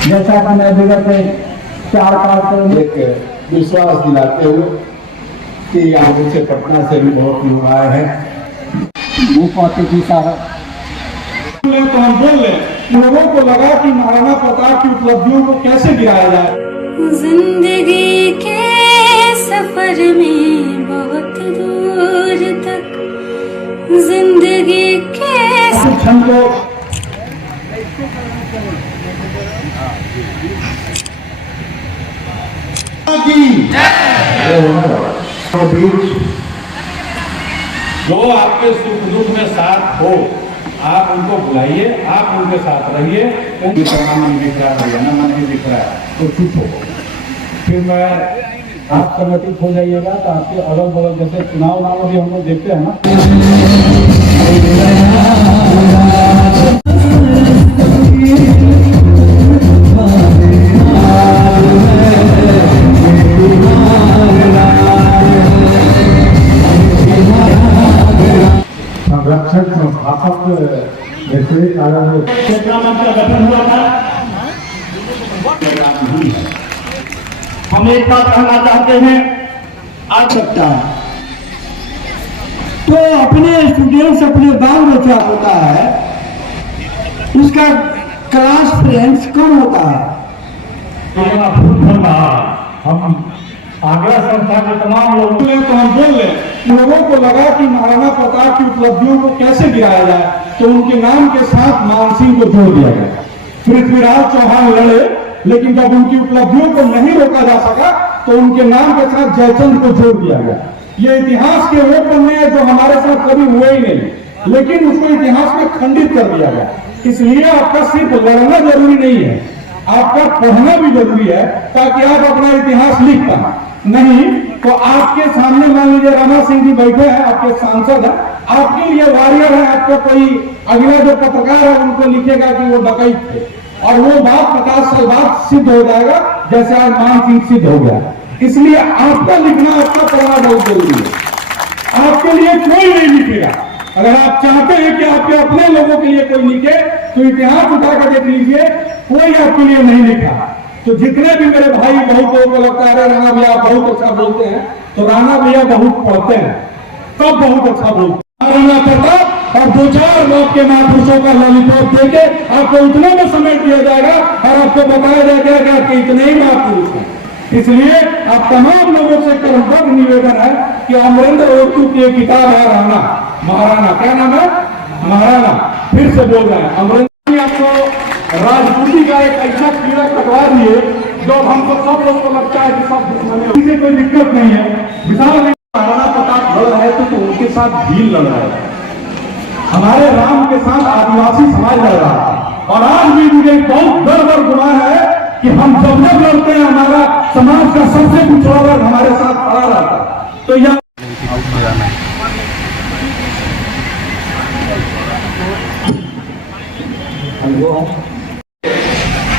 जैसा कि मैं विगत 4 साल से एक विश्वास दिलाते हुए कि यहाँ से पटना से भी बहुत लोग आए हैं। वो कहते थे सारा तो हम बोल रहे लोगों को लगा कि महाराणा प्रताप की उपलब्धियों को कैसे गिराया जाए। जिंदगी के सफर में बहुत दूर तक जिंदगी के क्षण को जो आपके सुख दुख में साथ हो आप उनको बुलाइए, आप उनके साथ रहिए। मन नहीं दिख रहा है ना, मन नहीं दिख रहा है तो चुप हो। फिर मैं आप संगठित हो जाइएगा तो आपके अगल बगल जैसे चुनाव भी हम लोग देखते हैं ना। संरक्षक संस्थापक जैसे क्षेत्र मंच का गठन हुआ था। हम एक बात कहना चाहते हैं, आ सकता है तो अपने स्टूडेंट्स अपने बाल बच्चा होता है उसका क्लास फ्रेंड्स कम होता है। हम आगरा संस्था के तमाम लोगों तो हम बोल रहे लोगों को लगा कि महाराणा प्रताप की उपलब्धियों को कैसे गिराया जाए, तो उनके नाम के साथ मान सिंह को जोड़ दिया गया। पृथ्वीराज चौहान लड़े, लेकिन जब उनकी उपलब्धियों को नहीं रोका जा सका तो उनके नाम के साथ जयचंद को जोड़ दिया गया। ये इतिहास के वो पन्ने हैं जो हमारे साथ कभी हुए ही नहीं, लेकिन उसको इतिहास में खंडित कर दिया गया। इसलिए आपका सिर्फ लड़ना जरूरी नहीं है, आपका पढ़ना भी जरूरी है ताकि आप अपना इतिहास लिख पाए। नहीं तो आपके सामने मान लीजिए रामा सिंह जी बैठे हैं, आपके सांसद है, आपके लिए वॉरियर है, आपका कोई अगला जो पत्रकार है उनको लिखेगा कि वो डकैत थे, और वो बात 50 साल बाद सिद्ध हो जाएगा जैसे आज मान सिंह सिद्ध हो गया। इसलिए आपका लिखना, आपका पढ़ना बहुत जरूरी है। आपके लिए कोई नहीं लिखेगा। अगर आप चाहते हैं कि आपके अपने लोगों के लिए कोई लिखे तो इतिहास उठाकर देख लीजिए, कोई आपके लिए नहीं लिखा। तो जितने भी मेरे भाई बहुत लोगों को लगता है राणा भैया बहुत अच्छा बोलते हैं, तो राणा भैया बहुत पढ़ते हैं, तब बहुत अच्छा बोलते हैं। राणा प्रताप और 2-4 लोग के महापुरुषों का लॉलीपॉप देके आपको इतने में समेट दिया जाएगा और आपको बताया जाएगा कि आपके इतने ही महापुरुष हैं। इसलिए आप तमाम लोगों से करबद्ध निवेदन है कि अमरेंद्र ओटू की एक किताब है राणा महाराणा, क्या नाम है? महाराणा। फिर से बोल रहे हैं अमरेंद्र आपको राजपूती का एक ऐसा कीड़ा कटवा दिए जो हमको सब लोग को लगता है कि सब दुश्मनी से कोई दिक्कत नहीं है। विशाल महाराणा प्रताप लड़ रहे थे तो उनके साथ भील लड़ रहे थे, हमारे राम के साथ आदिवासी समाज लड़ रहा था। और आज भी मुझे बहुत गर्व गुमान है कि हम जब जब लड़ते हैं हमारा समाज का सबसे पिछड़ा वर्ग हमारे साथ खड़ा रहता है। तो यह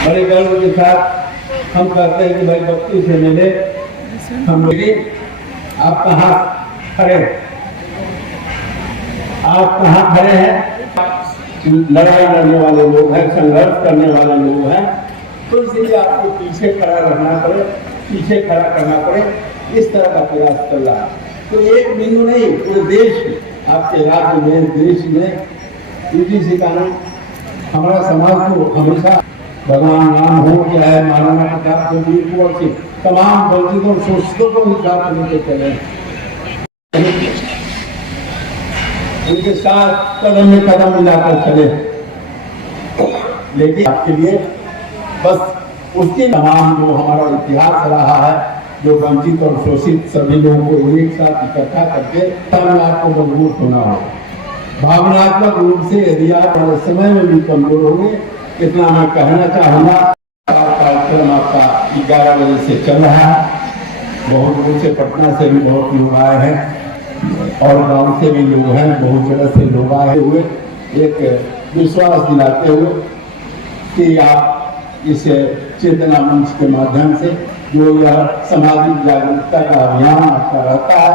बड़े गर्व के साथ हम कहते हैं कि भाई बच्चों से मिले हम लोग। आप कहाँ खड़े, आप कहाँ खड़े हैं? लड़ाई लड़ने वाले लोग हैं, संघर्ष करने वाले लोग हैं, तो इसलिए आपको पीछे खड़ा रहना पड़े, पीछे खड़ा करना पड़े। इस तरह का प्रयास चल रहा है। तो एक बिंदु नहीं, पूरे देश में, आपके राज्य में, देश में इसी कारण हमारा समाज को हमेशा भगवान राम हो क्या है, महाराणा प्रताप को, वीर कुंवर सिंह, तमाम वंचितों शोषितों को ही साथ लेके चले, उनके साथ कदम में कदम मिलाकर चले। लेकिन आपके लिए बस उसके तमाम जो हमारा इतिहास रहा है, जो वंचित और शोषित सभी लोगों को एक साथ इकट्ठा करके तब आपको मजबूत होना हो। भावनात्मक रूप से यदि आप समय में भी कमजोर होंगे, इतना मैं कहना चाहूँगा। कार्यक्रम आपका 11 बजे से चल रहा है। बहुत दूर से, पटना से भी बहुत लोग आए हैं और गांव से भी लोग हैं, बहुत जगह से लोग आए हुए एक विश्वास दिलाते हुए कि आप इस चेतना मंच के माध्यम से जो यह सामाजिक जागरूकता का अभियान आपका रहता है,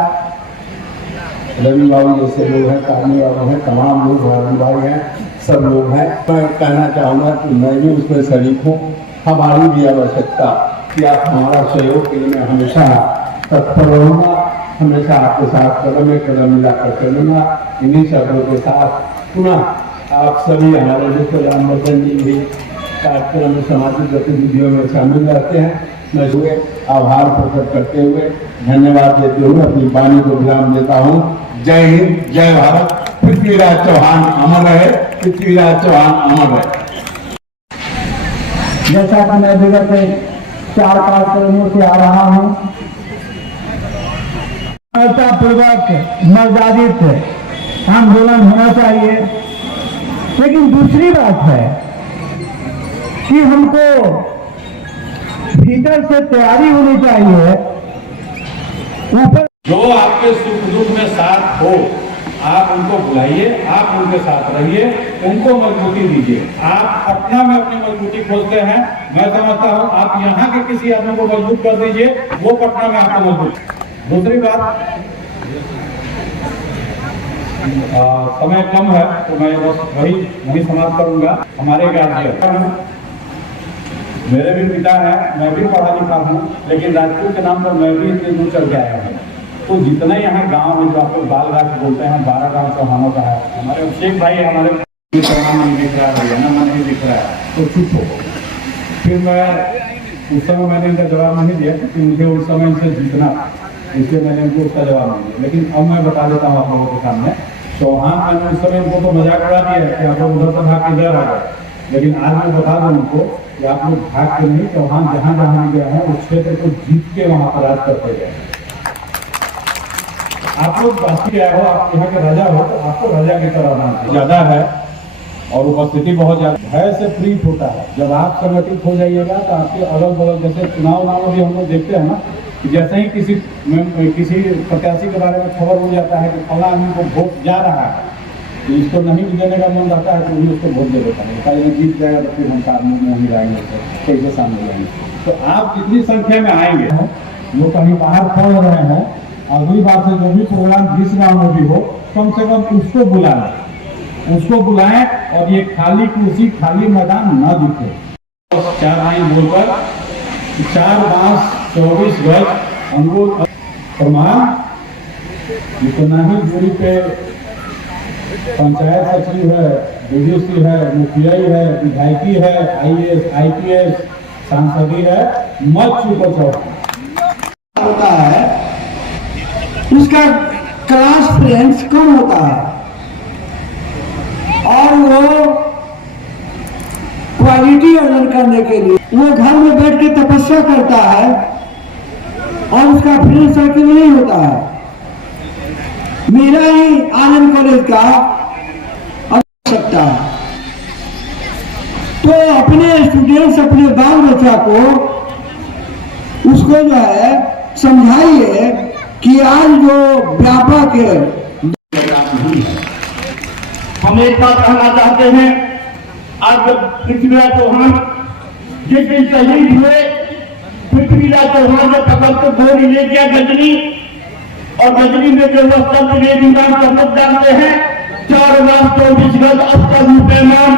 रवि बाबू जैसे लोग हैं, कामनी बाबू हैं, तमाम लोग भाई हैं, सब लोग हैं। मैं कहना चाहूँगा कि मैं भी उसमें शरीक हूँ हमारी भी आवश्यकता कि आप हमारा सहयोग के लिए मैं हमेशा तत्पर रहूंगा, हमेशा आपके साथ कदम में कदम मिलाकर चलूंगा। इन्हीं शब्दों के साथ पुनः आप सभी हमारे मित्र रामवर्धन जी भी कार्यक्रम में सामाजिक गतिविधियों में शामिल रहते हैं। मैं हुए आभार प्रकट करते हुए धन्यवाद देते हुए अपनी वाणी को विराम देता हूँ। जय हिंद, जय भारत। पृथ्वीराज चौहान अमर रहे, पृथ्वीराज चौहान अमर रहे। जैसा कि मैं विगत 4-5 कदमों से आ रहा हूँ, पूर्वक मर्यादित आंदोलन होना चाहिए, लेकिन दूसरी बात है कि हमको भीतर से तैयारी होनी चाहिए। ऊपर जो आपके सुख दुख में साथ हो, आप उनको बुलाइए, आप उनके साथ रहिए, उनको मजबूती दीजिए। आप पटना में अपनी मजबूती खोजते हैं, मैं समझता हूं आप यहाँ के किसी आदमी को मजबूत कर दीजिए, वो पटना में आपको मजबूत। दूसरी बात, समय कम है तो मैं बस वही समाप्त करूंगा। हमारे गार्जियन, मेरे भी पिता हैं, मैं भी पढ़ा लिखा हूँ, लेकिन राजपूत के नाम पर मैं भी इतने दूर चल के आया हूँ। तो जितना यहाँ गांव में जो आप लोग बाल घाट बोलते हैं, 12 गांव चौहानों का है। हमारे अभिषेक भाई हमारे चौहान नहीं दिख रहा है, ना मन नहीं दिख रहा है, तो चुप हो। फिर मैं उस समय मैंने इनका जवाब नहीं दिया क्योंकि मुझे उस समय इनसे जीतना, इसलिए मैंने उनको उसका जवाब नहीं दिया। लेकिन अब मैं बता देता हूँ आप लोगों के सामने, चौहान मैंने उस समय इनको तो मजाक उड़ा दिया है कि आप लोग उधर से भाग के इधर आ गए, लेकिन आज मैं बता दूं उनको कि आप लोग भाग के नहीं, चौहान जहां जहां भी गए हैं उस क्षेत्र को जीत के वहां पर राज करते गए। आप लोग बाकी गए हो, आप यहाँ के राजा हो, तो आपको राजा की तरह रहना ज्यादा है और उपस्थिति बहुत ज्यादा भय से प्रीत होता है। जब आप संगठित हो जाइएगा तो आपके अगल बगल, जैसे चुनाव भी हम लोग देखते हैं ना, कि जैसे ही किसी प्रत्याशी के बारे में खबर हो जाता है कि फला आदमी को वोट जा रहा है, तो इसको नहीं देने का मन रहता है तो भी उसको वोट दे देता है। कल जीत जाएगा तो फिर हम कार्य में नहीं लाएंगे, कैसे सामने जाएंगे। तो आप जितनी संख्या में आएंगे, जो कहीं बाहर पढ़ रहे हैं, अगली बार से जो भी प्रोग्राम जिस गाँव में भी हो, कम से कम उसको बुलाएं और ये खाली कुर्सी, खाली मैदान न दिखे। 4 लाइन बोलकर 4 बांस 24 गज अंगूर प्रमाण, जितना ही दूरी पे पंचायत सचिव है, डीडीसी है, मुखिया है, विधायकी है, IAS, IPS, सांसदी है, मत चूको। चौहान होता है उसका क्लास फ्रेंड्स कम होता है और वो क्वालिटी अर्जन करने के लिए वो घर में बैठ के तपस्या करता है और उसका फ्रेंड सर्किल नहीं होता है। मेरा ही आनंद कॉलेज का आवश्यकता है, तो अपने स्टूडेंट्स, अपने बाल बच्चा को उसको जो है समझाइए कि आज जो व्यापक हम एक बात कहना चाहते हैं, आज जब पृथ्वीराज चौहान जिस दिन शहीद हुए, पृथ्वीराज चौहान ने पकड़ के गोली ले गया गजनी, और गजनी में जो शब्द नाम शब्द जानते हैं, 4 लाख 24 गज अस्तर पैमान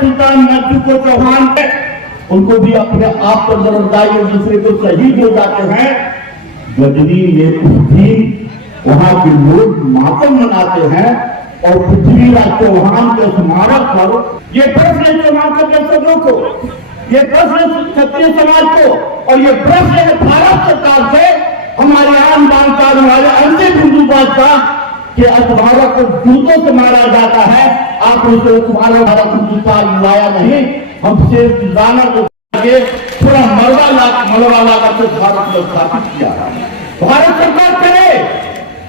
सुल्तान नजू को चौहान है, उनको भी अपने आप पर जन्मदाई और दूसरे को शहीद हो जाते हैं। गजनी में उस दिन वहां के लोग मातम मनाते हैं और पृथ्वीराज चौहान के स्मारक पर ये प्रश्न चौहान के दर्शकों को, ये प्रश्न क्षत्रिय समाज को, और ये प्रश्न है भारत सरकार से, हमारे आन बान चालू वाले अंतिम हिंदूवाद का, कि अखबारों को जूतों से मारा जाता है। आप उसे अखबारों भारत हिंदुस्तान लाया नहीं, हम सिर्फ दाना को थोड़ा मलबा ला कर भारत को स्थापित किया। भारत सरकार करे,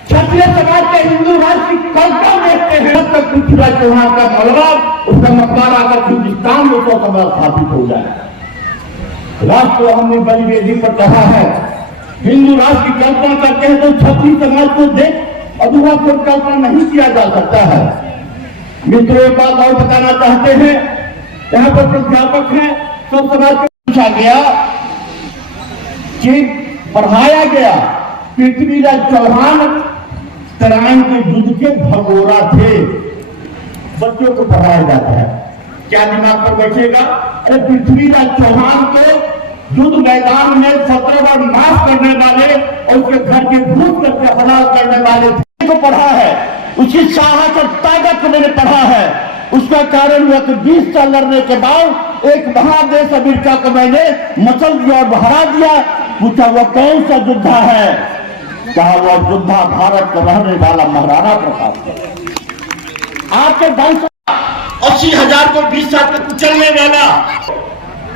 क्षत्रिय समाज के हिंदू राष्ट्र की कल्पना देखते हैं, तब तक पृथ्वीराज चौहान का मलबा, उसका मकबरा आकर हिंदुस्तान में तो स्थापित हो जाए। राष्ट्र हमने बड़ी वेदी पर कहा है, हिंदू राष्ट्र की कल्पना करते हैं तो क्षत्रिय समाज को देख अधूरा को कल्पना नहीं किया जा सकता है। मित्रों, एक बात और बताना चाहते हैं, यहाँ पर प्राध्यापक हैं, सब समाज को पूछा गया कि पढ़ाया गया पृथ्वीराज चौहान तराइन के युद्ध के भगोड़ा थे, बच्चों को पढ़ाया जाता है। क्या दिमाग पर बैठेगा? अरे पृथ्वीराज चौहान को युद्ध मैदान में 17 बार नाश करने वाले और उसके घर के भूत करके हलाल करने वाले को पढ़ा है, उसकी साहस और ताकत को मैंने पढ़ा है। उसका कारण हुआ कि 20 साल लड़ने के बाद एक महादेश अमेरिका को मैंने मचल दिया और हरा दिया। पूछा वह कौन सा योद्धा है? कहा वह योद्धा भारत का रहने वाला महाराणा प्रताप है। आपके 80,000 को 20 साल तक कुचलने वाला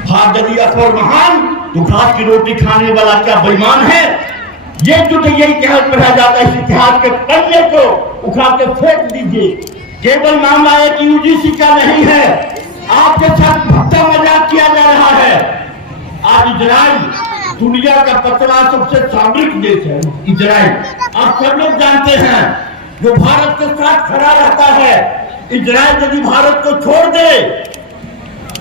भागीरथी अकबर महान, तो घास की रोटी खाने वाला क्या बेईमान है? ये इतिहास पढ़ा जाता है। इस इतिहास के पन्ने को उखाड़ के फेंक दीजिए। केवल मामला एक यूजीसी का नहीं है, आपके साथ भट्टा मजाक किया जा रहा है। आज इजराइल दुनिया का 50वां सबसे सामरिक देश है। इजराइल आप सब लोग जानते हैं, जो भारत के साथ खड़ा रहता है। इजराइल यदि भारत को छोड़ दे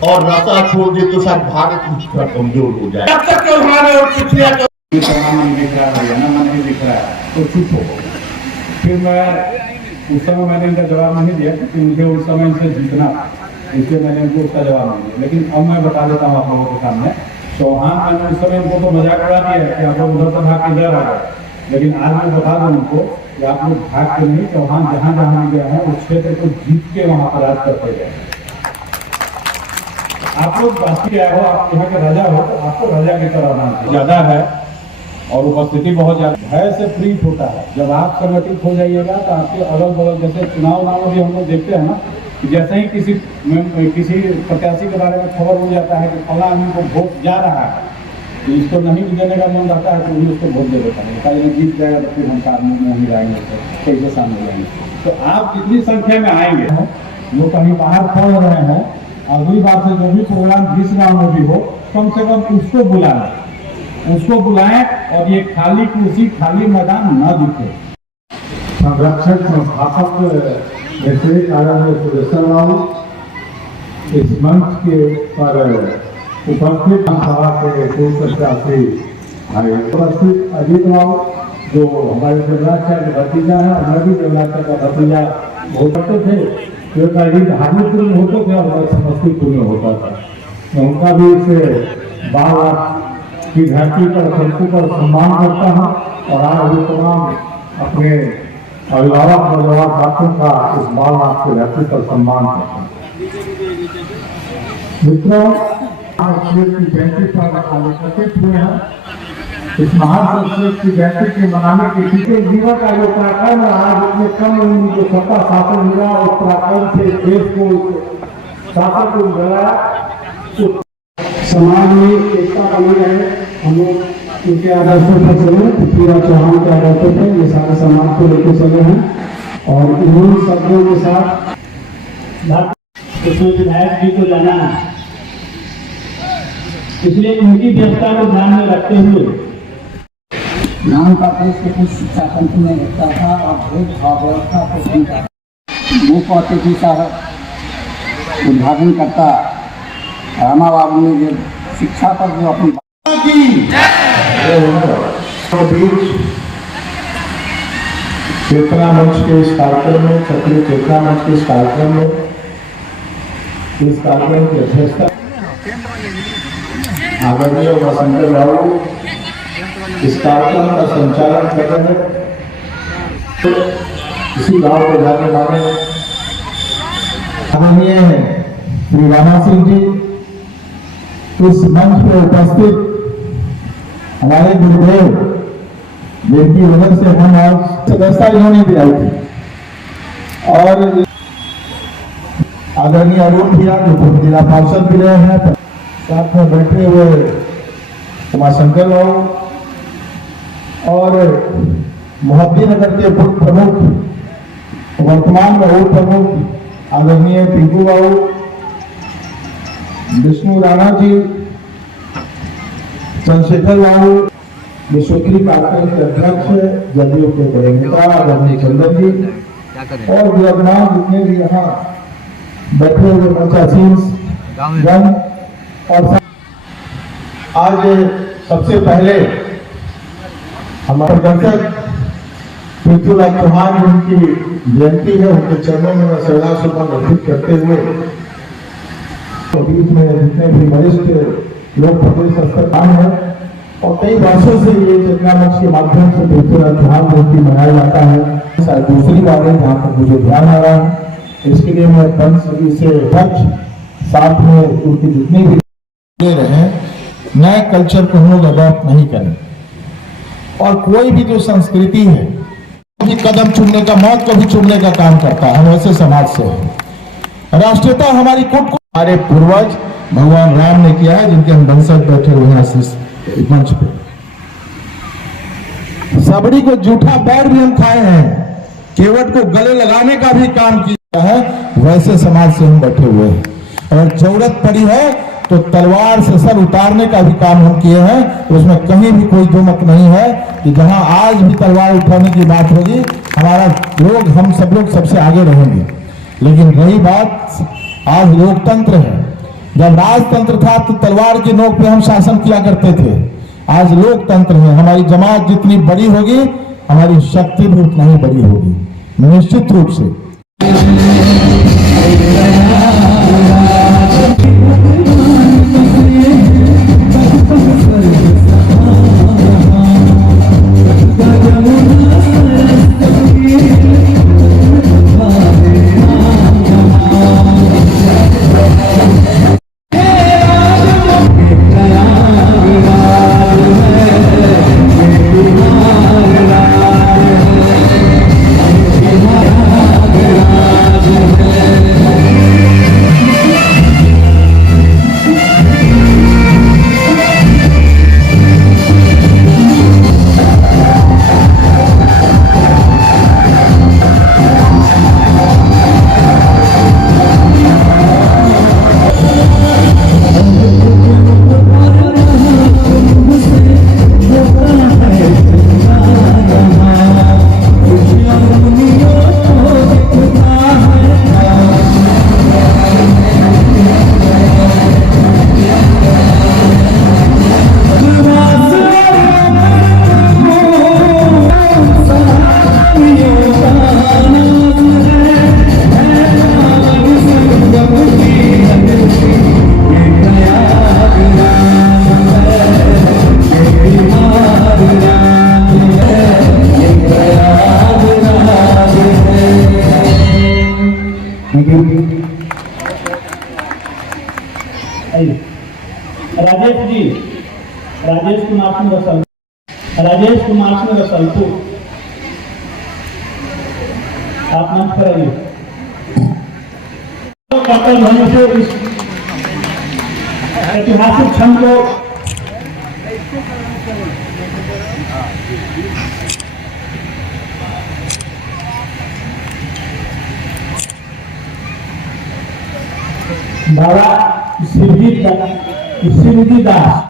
और रास्ता छोड़ दे तो शायद भारत थोड़ा कमजोर हो जाए। तब तक हमारे और पिछले मन दिख रहा है ना, मन नहीं दिख रहा है तो चुप हो। फिर मैं उस समय मैंने इनका जवाब नहीं दिया क्योंकि मुझे उस समय इनसे जीतना, इसलिए मैंने इनको उसका जवाब नहीं दिया। लेकिन अब मैं बता देता हूँ आप लोगों के सामने। चौहान मैंने उस समय इनको तो मजाक उड़ा दिया कि आप लोग उधर से भाग के इधर आ गए, लेकिन आज मैं बता दूं उनको कि आप लोग भाग के नहीं, चौहान जहाँ जहाँ भी गए हैं उस क्षेत्र को जीत के वहाँ पर राज करते गए। आप लोग बाकी गए हो, आप यहाँ के राजा हो, तो आपको राजा की तरह रहना ज्यादा है और उपस्थिति बहुत ज्यादा भय से प्रीत होता है। जब आप संगठित हो जाइएगा तो आपके अगल बगल जैसे चुनाव में भी हम लोग देखते हैं ना, जैसे ही किसी प्रत्याशी के बारे में खबर हो जाता है कि फला आदमी को वोट जा रहा है, तो इसको नहीं देने का मन रहता है तो भी उसको वोट दे देता है। कल जीत जाएगा तो फिर हम आदमी में नहीं आएंगे, तो कैसे सामने जाएंगे। तो आप कितनी संख्या में आएंगे, वो कहीं बाहर पढ़ रहे हैं, अगली बार से जो भी प्रोग्राम जिस गाँव में भी हो, कम से कम उसको बुलाएं और ये खाली कुर्सी खाली मैदान न दिखे। संरक्षक संस्थापक जैसे आदरणीय सुरेश्वर राव इस मंच के पर उपस्थित सभा के पूर्व प्रत्याशी उपस्थित अजीत राव जो हमारे देवराज का भतीजा है, मैं भी देवराज का भतीजा बहुत करते थे, जो हाजीपुर में होते थे और समस्तीपुर में होता था। उनका भी इसे बार की धरती पर सबको पर सम्मान करता हूँ और आज भी तमाम अपने अभिभावक नौजवान साथियों का इस बालनाथ की धरती पर सम्मान करता हूँ। मित्रों, की जयंती पर आयोजित हुए हैं। इस महान संस्कृत की जयंती के मनाने के पीछे जीवन का जो पराक्रम रहा, जितने कम उम्र जो सत्ता शासन मिला और पराक्रम से देश को शासन को मिलाया, समाज में एकता बनी रहे। हम लोग उनके आदर्शों पर चले, पृथ्वीराज चौहान के आदर्शों पर ये सारे समाज को लेकर चले हैं और इन्हीं शब्दों के साथ उसमें विधायक जी को जाना है, इसलिए उनकी व्यवस्था को ध्यान में रखते हुए नाम का देश के कुछ शिक्षा तंत्र में रहता था और भेदभाव व्यवस्था को सुनता था। वो कहते थे साहब उद्घाटन करता रामा बाबू ने जो शिक्षा पर जो अपनी चेतना मंच के इस कार्यक्रम में, क्षत्रिय चेतना मंच के इस कार्यक्रम में, इस कार्यक्रम की अध्यक्षता आदरणीय वसंत राव इस कार्यक्रम का संचालन कर रहे हैं। तो इसी गांव को जाने वाले आदरणीय श्री राणा सिंह जी, इस मंच पर उपस्थित हमारे गुरुदेव, जिनकी वजह से हम आज सदस्यता इन्होंने दिलाई थी, और आदरणीय अरुण भैया जो जिला पार्षद भी रहे हैं, साथ में बैठे हुए उमाशंकर राव और मोहद्दीनगर के पूर्व प्रमुख, वर्तमान में पूर्व प्रमुख आदरणीय पिंकू बाबू, विष्णु राणा जी, चंद्रशेखर बाबू, विश्वकरी कार्यक्रम के अध्यक्ष, जदयू के बड़े नेता आदरणीय चंद्र जी और विराजमान जितने भी यहाँ बैठे हुए मंचासीन जन। और आज सबसे पहले हमारे दर्शक पृथ्वीराज चौहान उनकी जयंती है, उनके चरणों में मैं श्रद्धा सुमन अर्पित करते हुए के बीच में जितने भी वरिष्ठ लोग प्रदेश स्तर पर हैं और कई वर्षों से ये चेतना मंच के माध्यम से पृथ्वीराज चौहान मूर्ति मनाया जाता है। शायद दूसरी बार है जहाँ तक मुझे ध्यान आ रहा है। इसके लिए मैं पंच सभी से पंच साथ में उनकी जितनी भी ले रहे हैं, नए कल्चर को हम लोग अडॉप्ट नहीं करें और कोई भी जो संस्कृति है भी कदम चुनने का, मौत को भी चुनने का काम करता है। हम ऐसे समाज से हैं। राष्ट्रीयता हमारी कुट हमारे पूर्वज भगवान राम ने किया है, जिनके हम वंशज बैठे हुए हैं इस मंच पे। सबड़ी को जूठा बैर भी हम खाए हैं, केवट को गले लगाने का भी काम किया है। वैसे समाज से हम बैठे हुए हैं और जरूरत पड़ी है तो तलवार से सर उतारने का भी काम हम किए हैं। उसमें कहीं भी कोई दो मत नहीं है कि जहां आज भी तलवार उठाने की बात होगी, हमारा लोग, हम सब लोग सबसे आगे रहेंगे। लेकिन रही बात, आज लोकतंत्र है। जब राजतंत्र था तो तलवार की नोक पे हम शासन किया करते थे। आज लोकतंत्र है। हमारी जमात जितनी बड़ी होगी, हमारी शक्ति भी उतना ही बड़ी होगी, निश्चित रूप से। राजेश कुमार सिंह रसलपुर, आप मंच पर आइए। कपल होने से इस ऐतिहासिक क्षण को बाबा शिवजी दास